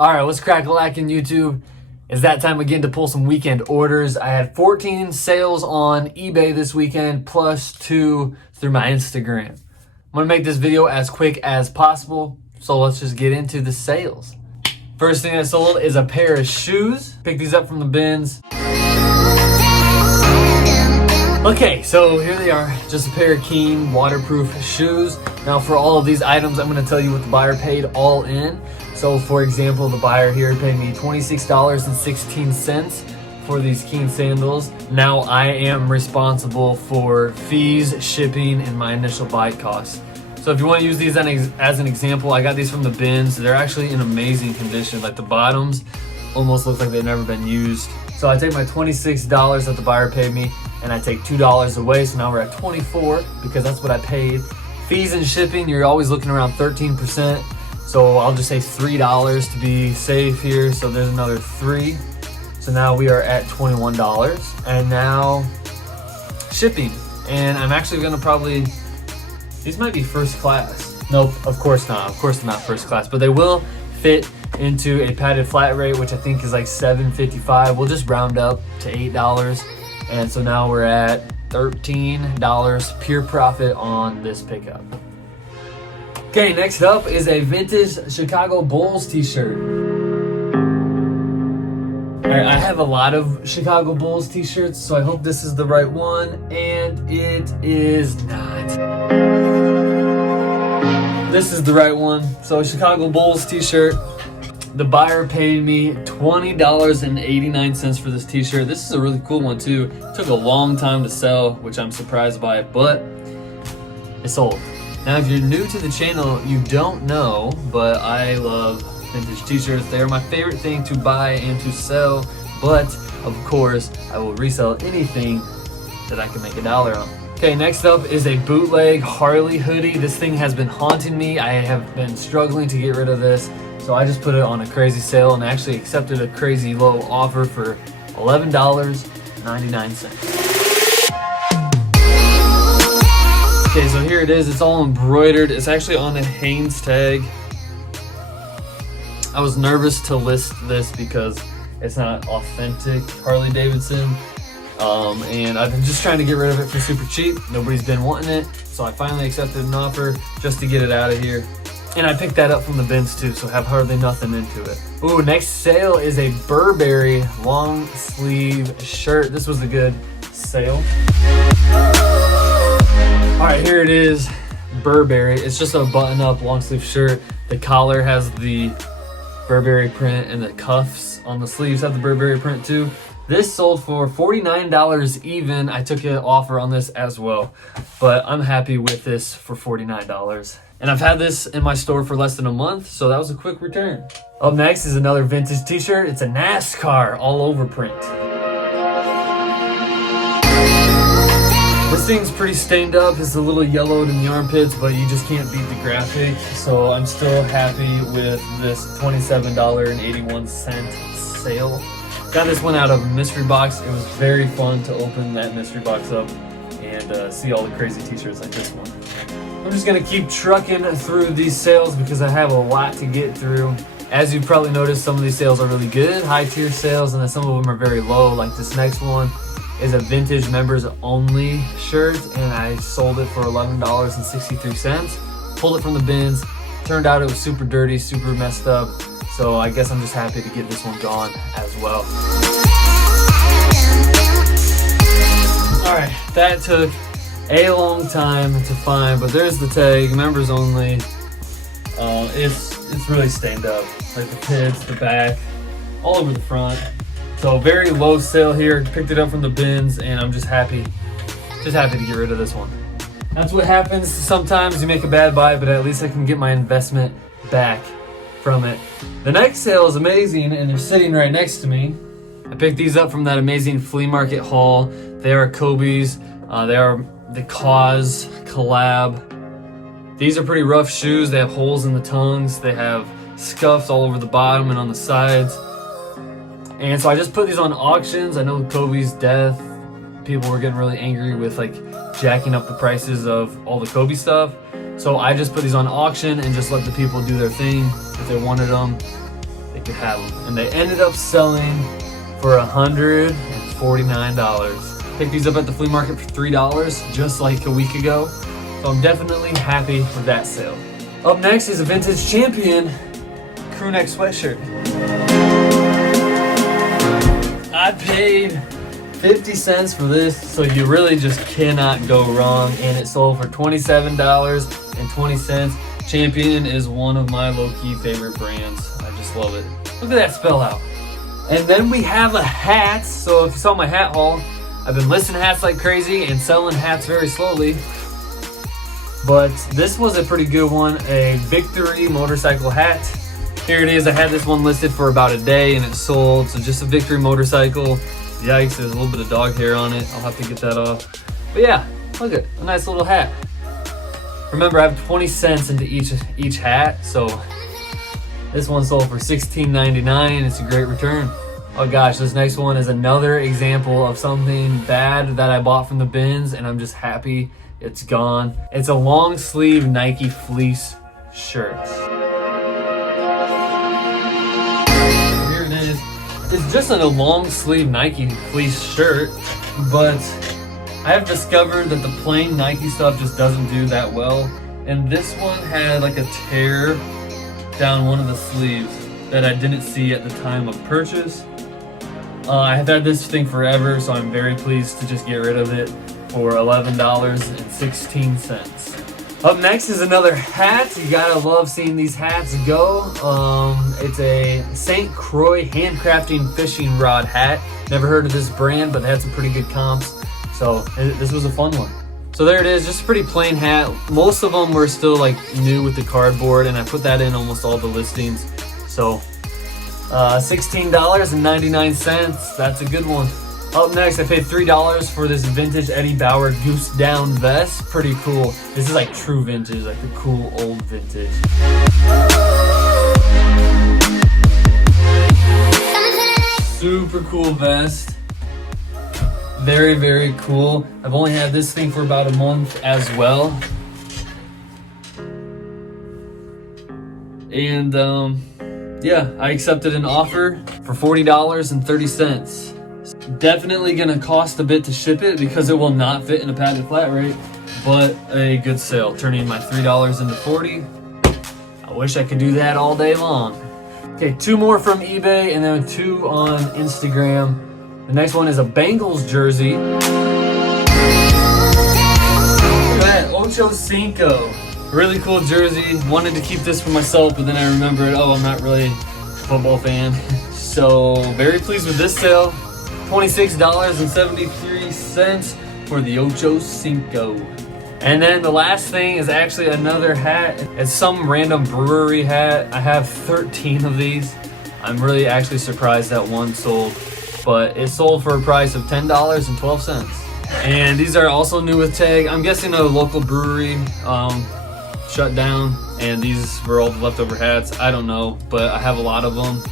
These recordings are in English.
All right, what's crack-a-lackin' YouTube? It's that time again to pull some weekend orders. I had 14 sales on eBay this weekend, plus 2 through my Instagram. I'm gonna make this video as quick as possible, so let's just get into the sales. First thing I sold is a pair of shoes. Picked these up from the bins. Okay, so here they are, just a pair of Keen waterproof shoes. Now for all of these items, I'm gonna tell you what the buyer paid all in. So for example, the buyer here paid me $26.16 for these Keen sandals. Now I am responsible for fees, shipping, and my initial buy costs. So if you want to use these as an example, I got these from the bins. They're actually in amazing condition. Like the bottoms almost look like they've never been used. So I take my $26 that the buyer paid me and I take $2 away. So now we're at $24 because that's what I paid. Fees and shipping, you're always looking around 13%. So I'll just say $3 to be safe here. So there's another $3. So now we are at $21. And now shipping. And I'm actually gonna probably, these might be first class. Nope, of course not. Of course they're not first class, but they will fit into a padded flat rate, which I think is like $7.55. We'll just round up to $8. And so now we're at $13 pure profit on this pickup. Okay, next up is a vintage Chicago Bulls t-shirt. All right, I have a lot of Chicago Bulls t-shirts, so I hope this is the right one, and it is not. This is the right one. So Chicago Bulls t-shirt. The buyer paid me $20.89 for this t-shirt. This is a really cool one too. It took a long time to sell, which I'm surprised by, but it sold. Now, if you're new to the channel, you don't know, but I love vintage t-shirts. They are my favorite thing to buy and to sell, but of course, I will resell anything that I can make $1 on. Okay, next up is a bootleg Harley hoodie. This thing has been haunting me. I have been struggling to get rid of this, so I just put it on a crazy sale and actually accepted a crazy low offer for $11.99. Okay, so here it is. It's all embroidered. It's actually on the Hanes tag. I was nervous to list this because it's not authentic Harley Davidson. And I've been just trying to get rid of it for super cheap. Nobody's been wanting it, so I finally accepted an offer just to get it out of here. And I picked that up from the bins too, so have hardly nothing into it. Ooh, next sale is a Burberry long sleeve shirt. This was a good sale. All right, here it is, Burberry. It's just a button-up long sleeve shirt. The collar has the Burberry print and the cuffs on the sleeves have the Burberry print too. This sold for $49 even. I took an offer on this as well, but I'm happy with this for $49. And I've had this in my store for less than a month, so that was a quick return. Up next is another vintage t-shirt. It's a NASCAR all over print. This thing's pretty stained up. It's a little yellowed in the armpits, but you just can't beat the graphic. So I'm still happy with this $27.81 sale. Got this one out of a mystery box. It was very fun to open that mystery box up and see all the crazy t-shirts like this one. I'm just gonna keep trucking through these sales because I have a lot to get through. As you probably noticed, some of these sales are really good, high tier sales, and then some of them are very low. Like this next one is a vintage members only shirt, and I sold it for $11.63. Pulled it from the bins. Turned out it was super dirty, super messed up. So I guess I'm just happy to get this one gone as well. All right, that took a long time to find, but there's the tag, members only. It's really stained up, like the pits, the back, all over the front. So very low sale here. Picked it up from the bins, and I'm just happy to get rid of this one. That's what happens sometimes. You make a bad buy, but at least I can get my investment back from it. The next sale is amazing, and they're sitting right next to me. I picked these up from that amazing flea market haul. They are Kobe's. They are the Cause collab. These are pretty rough shoes. They have holes in the tongues. They have scuffs all over the bottom and on the sides. And so I just put these on auctions. I know with Kobe's death, people were getting really angry with like jacking up the prices of all the Kobe stuff. So I just put these on auction and just let the people do their thing. If they wanted them, they to have them. And they ended up selling for $149. Picked these up at the flea market for $3 just like a week ago. So I'm definitely happy with that sale. Up next is a vintage Champion crew neck sweatshirt. I paid 50 cents for this, so you really just cannot go wrong. And it sold for $27.20. Champion is one of my low-key favorite brands. I just love it. Look at that spell out. And then we have a hat. So if you saw my hat haul, I've been listing hats like crazy and selling hats very slowly. But this was a pretty good one, a Victory motorcycle hat. Here it is. I had this one listed for about a day and it sold. So just a Victory motorcycle. Yikes, there's a little bit of dog hair on it. I'll have to get that off. But yeah, look at a nice little hat. Remember, I have 20 cents into each hat, so this one sold for $16.99. It's a great return. Oh gosh, this next one is another example of something bad that I bought from the bins, and I'm just happy it's gone. It's a long sleeve Nike fleece shirt. Here it is. It's just a long sleeve Nike fleece shirt, but I have discovered that the plain Nike stuff just doesn't do that well. And this one had like a tear down one of the sleeves that I didn't see at the time of purchase. I have had this thing forever, so I'm very pleased to just get rid of it for $11.16. Up next is another hat. You gotta love seeing these hats go. It's a St. Croix handcrafting fishing rod hat. Never heard of this brand, but they had some pretty good comps. So this was a fun one. So there it is, just a pretty plain hat. Most of them were still like new with the cardboard, and I put that in almost all the listings. So $16.99, that's a good one. Up next, I paid $3 for this vintage Eddie Bauer goose down vest. Pretty cool. This is like true vintage, like the cool old vintage. Super cool vest. Very, very cool. I've only had this thing for about a month as well. And yeah, I accepted an offer for $40.30. Definitely gonna cost a bit to ship it because it will not fit in a padded flat rate, but a good sale, turning my $3 into $40. I wish I could do that all day long. Okay, 2 more from eBay and then 2 on Instagram. The next one is a Bengals jersey. Look at that, Ocho Cinco. Really cool jersey. Wanted to keep this for myself, but then I remembered, oh, I'm not really a football fan. So very pleased with this sale. $26.73 for the Ocho Cinco. And then the last thing is actually another hat. It's some random brewery hat. I have 13 of these. I'm really actually surprised that one sold, but it sold for a price of $10.12. And these are also new with tag. I'm guessing a local brewery shut down, and these were all the leftover hats. I don't know, but I have a lot of them.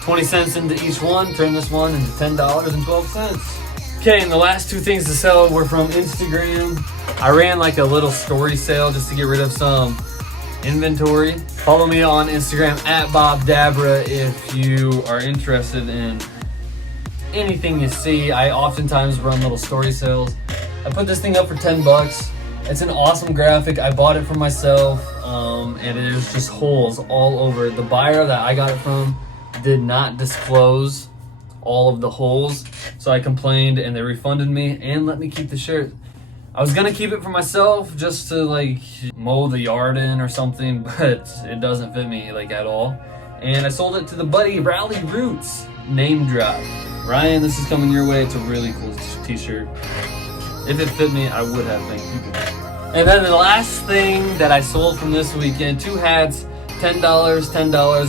20 cents into each one, turn this one into $10.12. Okay, and the last 2 things to sell were from Instagram. I ran like a little story sale just to get rid of some inventory. Follow me on Instagram at Bob Dabra if you are interested in anything you see. I oftentimes run little story sales. I put this thing up for 10 bucks. It's an awesome graphic. I bought it for myself, and it is just holes all over. The buyer that I got it from did not disclose all of the holes, so I complained and they refunded me and let me keep the shirt. I was gonna keep it for myself just to like mow the yard in or something, but it doesn't fit me like at all. And I sold it to the buddy Rally Roots. Name drop. Ryan, this is coming your way. It's a really cool t-shirt. If it fit me, I would have, thank you. And then the last thing that I sold from this weekend, 2 hats, $10,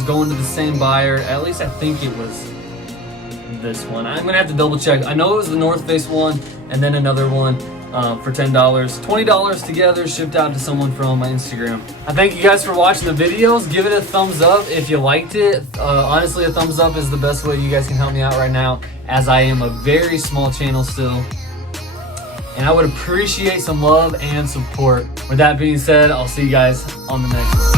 going to the same buyer. At least I think it was this one. I'm gonna have to double check. I know it was the North Face one and then another one for $10. $20 together, shipped out to someone from my Instagram. I thank you guys for watching the videos. Give it a thumbs up if you liked it. Honestly, a thumbs up is the best way you guys can help me out right now, as I am a very small channel still. And I would appreciate some love and support. With that being said, I'll see you guys on the next one.